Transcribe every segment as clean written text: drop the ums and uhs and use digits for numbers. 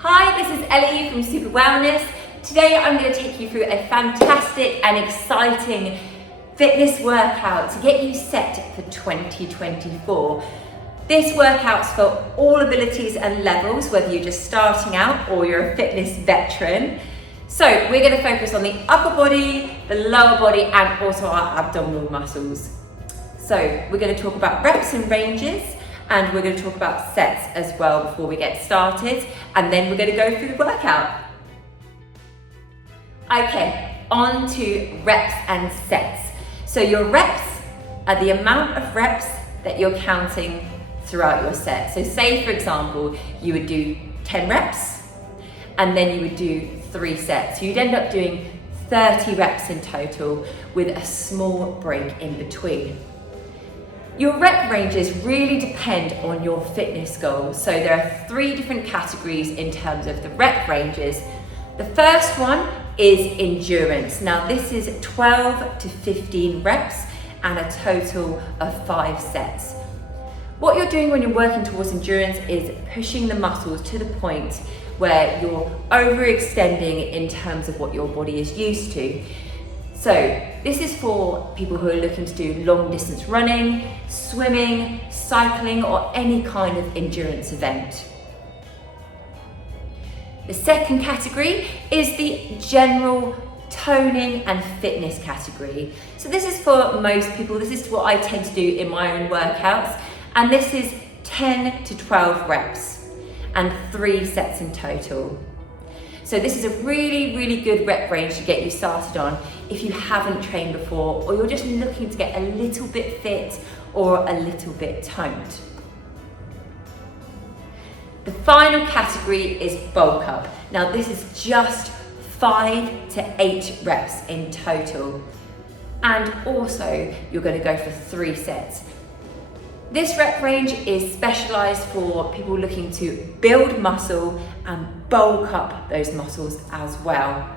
Hi, this is Ellie from SuperWellness. Today I'm going to take you through a fantastic and exciting fitness workout to get you set for 2024. This workout's for all abilities and levels, whether you're just starting out or you're a fitness veteran. So we're going to focus on the upper body, the lower body, and also our abdominal muscles. So we're going to talk about reps and ranges, and we're going to talk about sets as well before we get started, and then we're going to go through the workout. Okay, on to reps and sets. So your reps are the amount of reps that you're counting throughout your set. So say, for example, you would do 10 reps and then you would do 3 sets. So you'd end up doing 30 reps in total with a small break in between. Your rep ranges really depend on your fitness goals. So there are 3 different categories in terms of the rep ranges. The first one is endurance. Now this is 12 to 15 reps and a total of 5 sets. What you're doing when you're working towards endurance is pushing the muscles to the point where you're overextending in terms of what your body is used to. So this is for people who are looking to do long distance running, swimming, cycling, or any kind of endurance event. The second category is the general toning and fitness category. So this is for most people. This is what I tend to do in my own workouts. And this is 10 to 12 reps and 3 sets in total. So this is a really good rep range to get you started on if you haven't trained before, or you're just looking to get a little bit fit or a little bit toned. The final category is bulk up. Now this is just 5 to 8 reps in total. And also you're going to go for 3 sets. This rep range is specialized for people looking to build muscle and bulk up those muscles as well.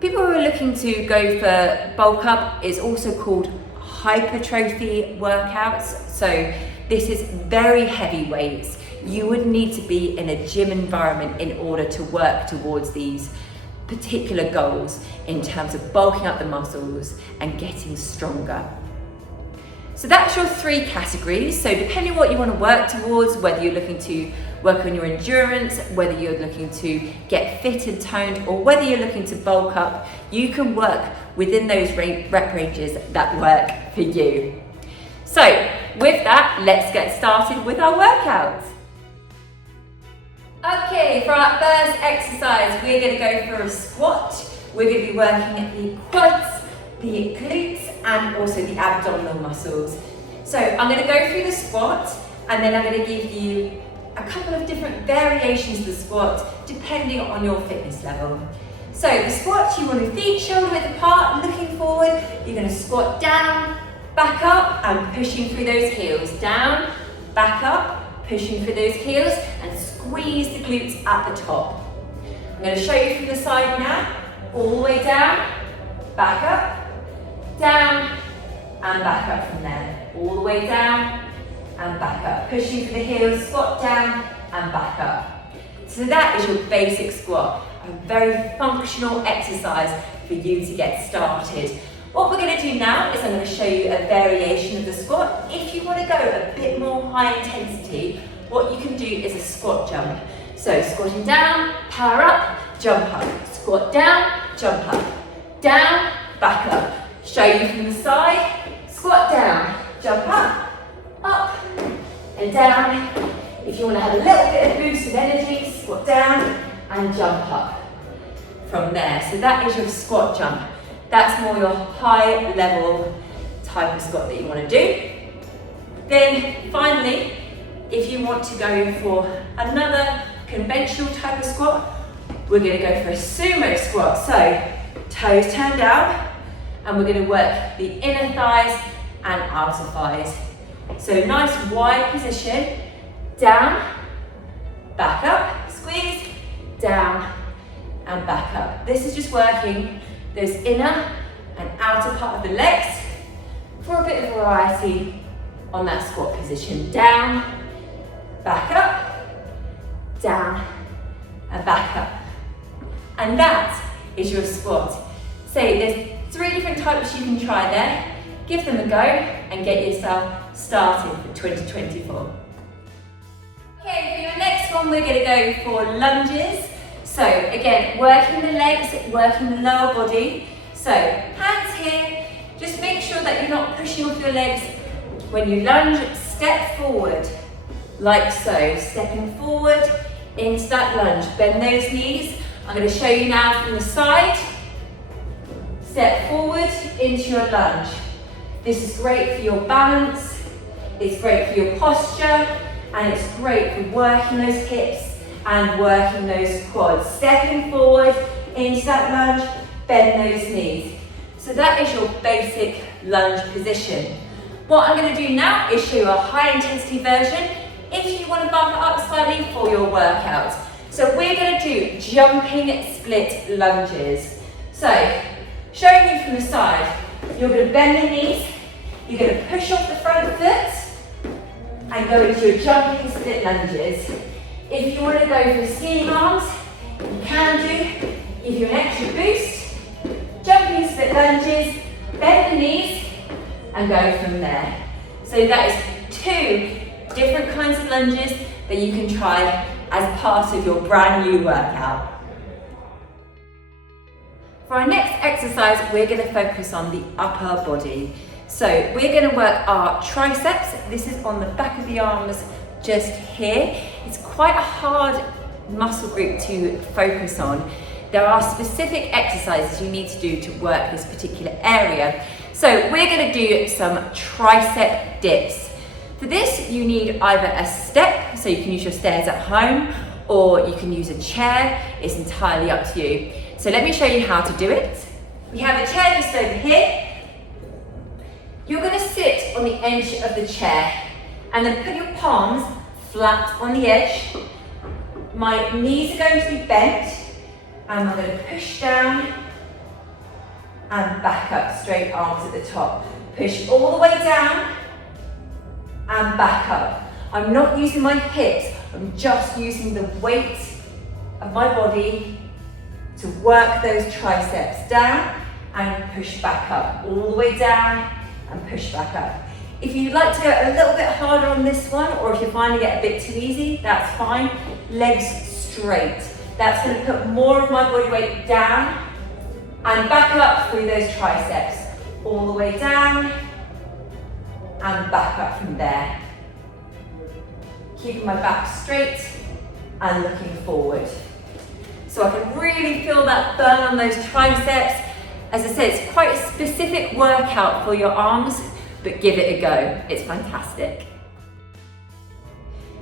People who are looking to go for bulk up is also called hypertrophy workouts. So this is very heavy weights. You would need to be in a gym environment in order to work towards these particular goals in terms of bulking up the muscles and getting stronger. So that's your 3 categories. So depending on what you want to work towards, whether you're looking to work on your endurance, whether you're looking to get fit and toned, or whether you're looking to bulk up, you can work within those rep ranges that work for you. So with that, let's get started with our workout. Okay, for our first exercise, we're going to go for a squat. We're going to be working the quads, the glutes, and also the abdominal muscles. So I'm going to go through the squat, and then I'm going to give you a couple of different variations of the squat depending on your fitness level. So the squat, you want your feet shoulder width apart, looking forward. You're going to squat down, back up, and pushing through those heels. Down, back up, pushing through those heels, and squeeze the glutes at the top. I'm going to show you from the side now. All the way down, back up, down, and back up from there. All the way down and back up. Pushing through the heels, squat down and back up. So that is your basic squat. A very functional exercise for you to get started. What we're going to do now is I'm going to show you a variation of the squat. If you want to go a bit more high intensity, what you can do is a squat jump. So squatting down, power up, jump up. Squat down, jump up. Down, back up. Show you from the side, squat down, jump up, and down. If you want to have a little bit of boost of energy, squat down and jump up from there. So that is your squat jump. That's more your high level type of squat that you want to do. Then finally, if you want to go for another conventional type of squat, we're going to go for a sumo squat. So toes turned out, and we're going to work the inner thighs and outer thighs. So nice wide position, down, back up, squeeze, down and back up. This is just working those inner and outer part of the legs for a bit of variety on that squat position. Down, back up, down and back up. And that is your squat. So there's 3 different types you can try there. Give them a go and get yourself started for 2024. Okay, for your next one, we're going to go for lunges. So again, working the legs, working the lower body. So hands here, just make sure that you're not pushing off your legs. When you lunge, step forward, like so. Stepping forward into that lunge. Bend those knees. I'm going to show you now from the side. Step forward into your lunge. This is great for your balance, it's great for your posture, and it's great for working those hips and working those quads. Stepping forward into that lunge, bend those knees. So that is your basic lunge position. What I'm going to do now is show you a high intensity version if you want to bump it up slightly for your workout. So we're going to do jumping split lunges. So, showing you from the side, you're going to bend the knees, you're going to push off the front foot and go into your jumping split lunges. If you want to go for skiing arms, you can do. Give you an extra boost. Jumping split lunges, bend the knees and go from there. So that is 2 different kinds of lunges that you can try as part of your brand new workout. For our next exercise, we're going to focus on the upper body. So we're going to work our triceps. This is on the back of the arms just here. It's quite a hard muscle group to focus on. There are specific exercises you need to do to work this particular area. So we're going to do some tricep dips. For this, you need either a step, so you can use your stairs at home, or you can use a chair. It's entirely up to you. So let me show you how to do it. We have a chair just over here. You're going to sit on the edge of the chair and then put your palms flat on the edge. My knees are going to be bent and I'm going to push down and back up, straight arms at the top. Push all the way down and back up. I'm not using my hips, I'm just using the weight of my body to work those triceps down and push back up, all the way down and push back up. If you'd like to go a little bit harder on this one, or if you're finding it a bit too easy, that's fine. Legs straight. That's going to put more of my body weight down and back up through those triceps, all the way down and back up from there. Keeping my back straight and looking forward. So I can really feel that burn on those triceps. As I said, it's quite a specific workout for your arms, but give it a go. It's fantastic.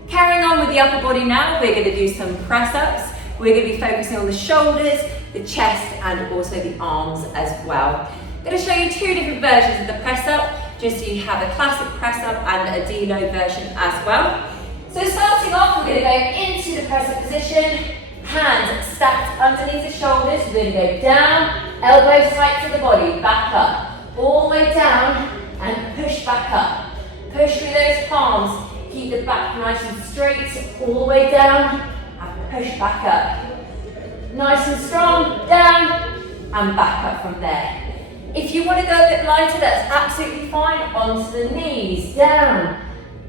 Carrying on with the upper body now, we're going to do some press-ups. We're going to be focusing on the shoulders, the chest, and also the arms as well. I'm going to show you 2 different versions of the press-up, just so you have a classic press-up and a deload version as well. So starting off, we're going to go into the press-up position. Hands stacked underneath the shoulders. We're going to go down, elbows tight to the body, back up, all the way down and push back up. Push through those palms, keep the back nice and straight, all the way down and push back up. Nice and strong, down and back up from there. If you want to go a bit lighter, that's absolutely fine. Onto the knees, down,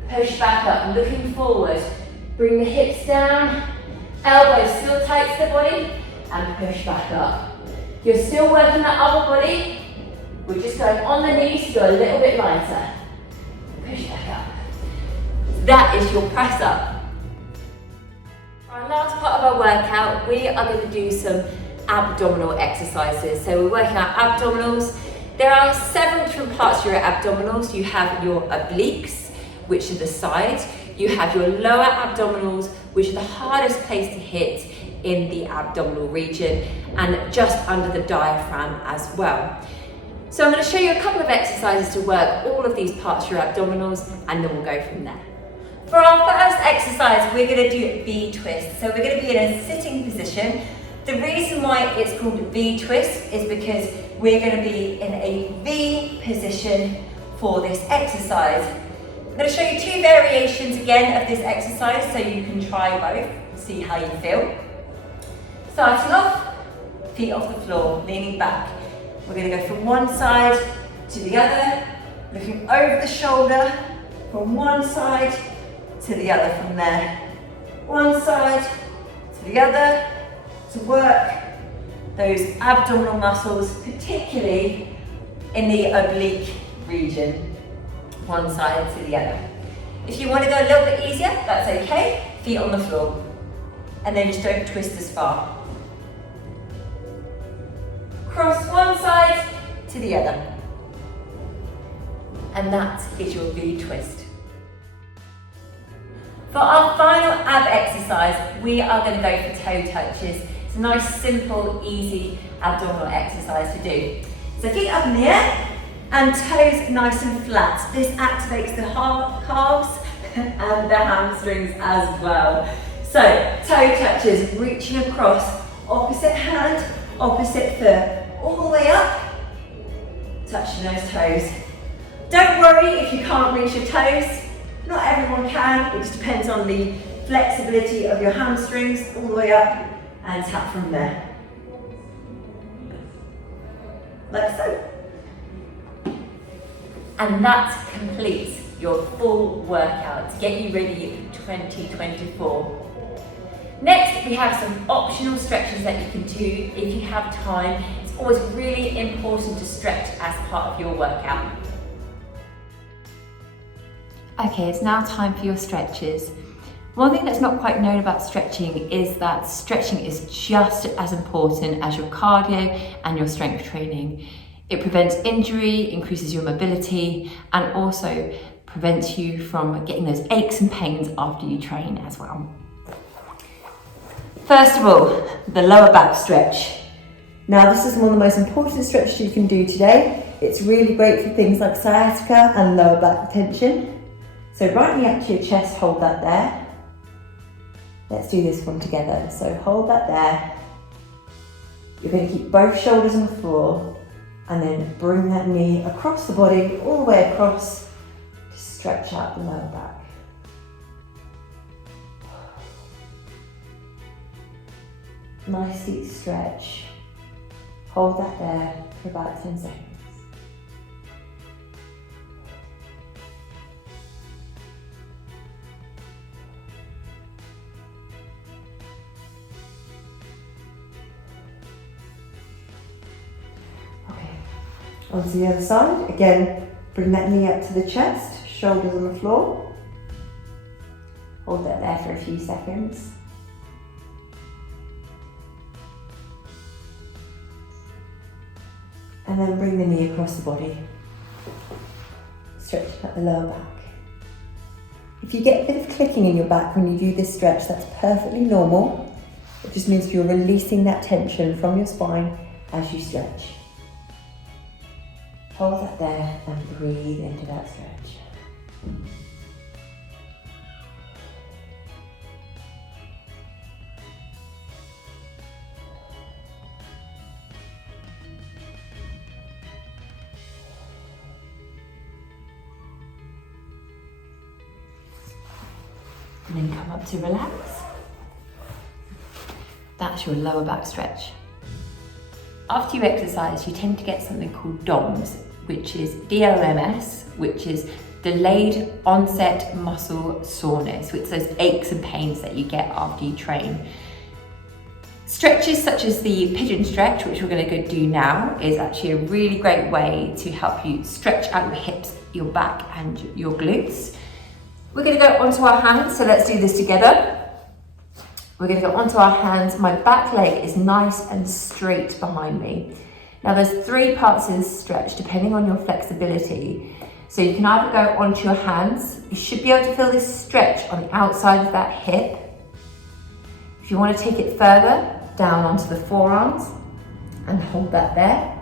push back up, looking forward. Bring the hips down. Elbows still tight to the body and push back up. You're still working that upper body. We're just going on the knees to go a little bit lighter. Push back up. That is your press up. For our last part of our workout, we are going to do some abdominal exercises. So we're working our abdominals. There are several different parts to your abdominals. You have your obliques, which are the sides. You have your lower abdominals, which are the hardest place to hit in the abdominal region and just under the diaphragm as well. So I'm going to show you a couple of exercises to work all of these parts of your abdominals and then we'll go from there. For our first exercise, we're going to do V-twist. So we're going to be in a sitting position. The reason why it's called V-twist is because we're going to be in a V position for this exercise. I'm going to show you 2 variations again of this exercise so you can try both, see how you feel. Starting off, feet off the floor, leaning back. We're going to go from one side to the other, looking over the shoulder, from one side to the other from there. One side to the other, to work those abdominal muscles, particularly in the oblique region. One side to the other. If you want to go a little bit easier, that's okay. Feet on the floor. And then just don't twist as far. Cross one side to the other. And that is your V-twist. For our final ab exercise, we are going to go for toe touches. It's a nice, simple, easy abdominal exercise to do. So feet up in the air and toes nice and flat. This activates the calves and the hamstrings as well. So toe touches, reaching across, opposite hand, opposite foot, all the way up, touching those toes. Don't worry if you can't reach your toes. Not everyone can, it just depends on the flexibility of your hamstrings, all the way up and tap from there. Like so. And that completes your full workout to get you ready for 2024. Next, we have some optional stretches that you can do if you have time. It's always really important to stretch as part of your workout. Okay, it's now time for your stretches. One thing that's not quite known about stretching is that stretching is just as important as your cardio and your strength training. It prevents injury, increases your mobility, and also prevents you from getting those aches and pains after you train as well. First of all, the lower back stretch. Now, this is one of the most important stretches you can do today. It's really great for things like sciatica and lower back tension. So right knee up to your chest, hold that there. Let's do this one together. So hold that there. You're going to keep both shoulders on the floor and then bring that knee across the body, all the way across to stretch out the lower back. Nice deep stretch. Hold that there for about 10 seconds. Onto the other side, again, bring that knee up to the chest, shoulders on the floor. Hold that there for a few seconds. And then bring the knee across the body. Stretch out the lower back. If you get a bit of clicking in your back when you do this stretch, that's perfectly normal. It just means you're releasing that tension from your spine as you stretch. Hold that there and breathe into that stretch. And then come up to relax. That's your lower back stretch. After you exercise, you tend to get something called DOMS, which is DOMS, which is delayed onset muscle soreness, which is those aches and pains that you get after you train. Stretches such as the pigeon stretch, which we're going to go do now, is actually a really great way to help you stretch out your hips, your back and your glutes. We're going to go onto our hands, so let's do this together. We're going to go onto our hands. My back leg is nice and straight behind me. Now there's 3 parts to this stretch depending on your flexibility. So you can either go onto your hands. You should be able to feel this stretch on the outside of that hip. If you want to take it further, down onto the forearms and hold that there.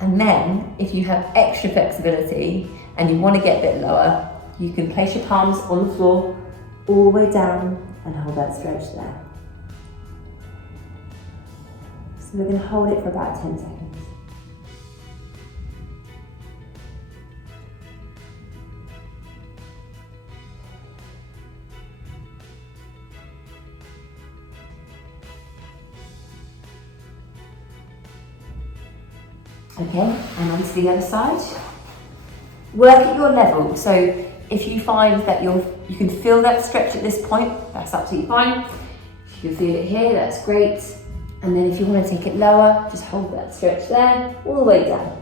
And then if you have extra flexibility and you want to get a bit lower, you can place your palms on the floor all the way down and hold that stretch there. So we're going to hold it for about 10 seconds. Okay, and onto the other side. Work at your level. So if you find that you can feel that stretch at this point, that's absolutely fine. If you can feel it here, that's great. And then if you want to take it lower, just hold that stretch there, all the way down.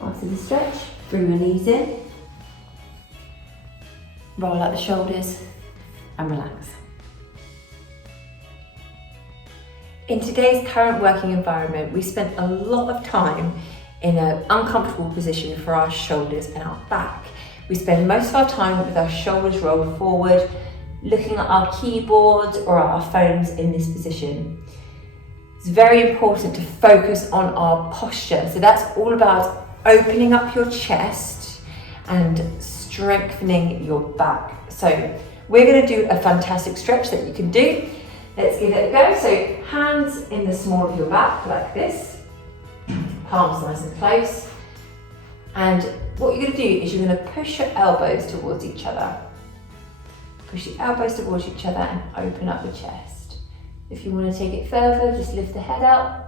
After the stretch, bring your knees in, roll out the shoulders and relax. In today's current working environment, we spend a lot of time in an uncomfortable position for our shoulders and our back. We spend most of our time with our shoulders rolled forward, looking at our keyboards or our phones in this position. It's very important to focus on our posture. So that's all about opening up your chest and strengthening your back. So we're going to do a fantastic stretch that you can do. Let's give it a go. So hands in the small of your back like this, palms nice and close. And what you're going to do is you're going to push your elbows towards each other. Push your elbows towards each other and open up the chest. If you want to take it further, just lift the head up.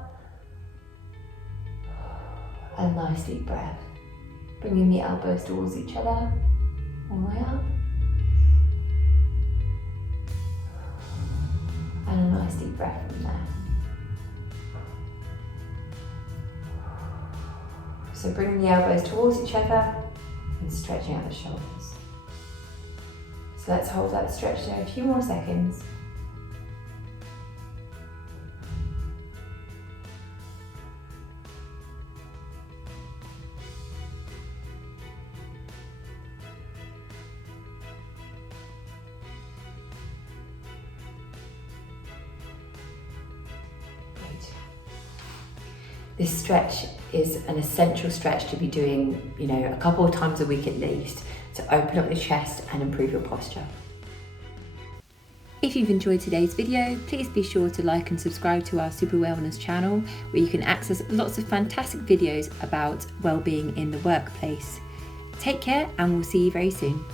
A nice deep breath. Bringing the elbows towards each other, all the way up. And a nice deep breath from there. So bringing the elbows towards each other and stretching out the shoulders. So let's hold that stretch there a few more seconds. This stretch is an essential stretch to be doing, a couple of times a week at least, to open up the chest and improve your posture. If you've enjoyed today's video, please be sure to like and subscribe to our SuperWellness channel, where you can access lots of fantastic videos about well-being in the workplace. Take care, and we'll see you very soon.